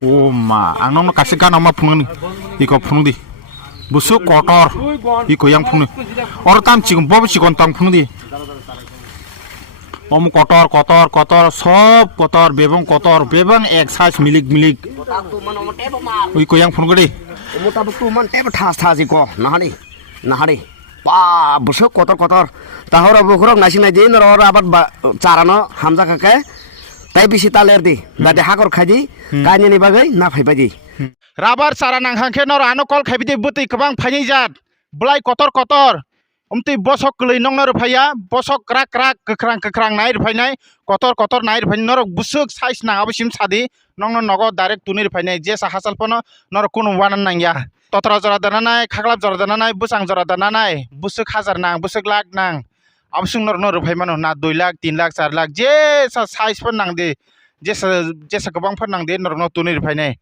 Oh ma, ang nong kasih kan nama punung ni, iko punung di, busuk kotor, iko yang punung, orang tam cikgu bawa cikgu tang punung di, om kotor kotor kotor, sob kotor, bebang exercise milik, iko yang punung di. Muta betul man tebe thas iko, nahari, wah busuk kotor, tahora bukurang nasi nasi ini orang abat carano hamzah kakek. তাই বেশি তালের দি দাদে হাকর খাজি কানি নি বাগৈ না ফাইবাজি rubber সারা নাংখাংখে নর আনো call খাইবিদি বুতি কবাং ফাইনি জাত বলাই কতর উমতি বসক কলই নংনর ফাইয়া বসক ক্রাক কক্রাং নাইর ফাইনাই কতর নাইর ফাইন নর বুসুক সাইজ নাঙাবসিম সাদি নংন নগ ডাইরেক্ট তুনির ফাইনাই যে সাহাসালপন নর কোন ওয়ানান নাংয়া ততরা জরা দানানাই খাগলাব জরা দানানাই বুসাং জরা দানানাই বুসুক হাজার নাং বুসুক লাখ নাং absung nor faimano na 2 lakh 3 lakh 4 lakh je sa size pon nang de je sa gobang pon nang de nor no tunir fainai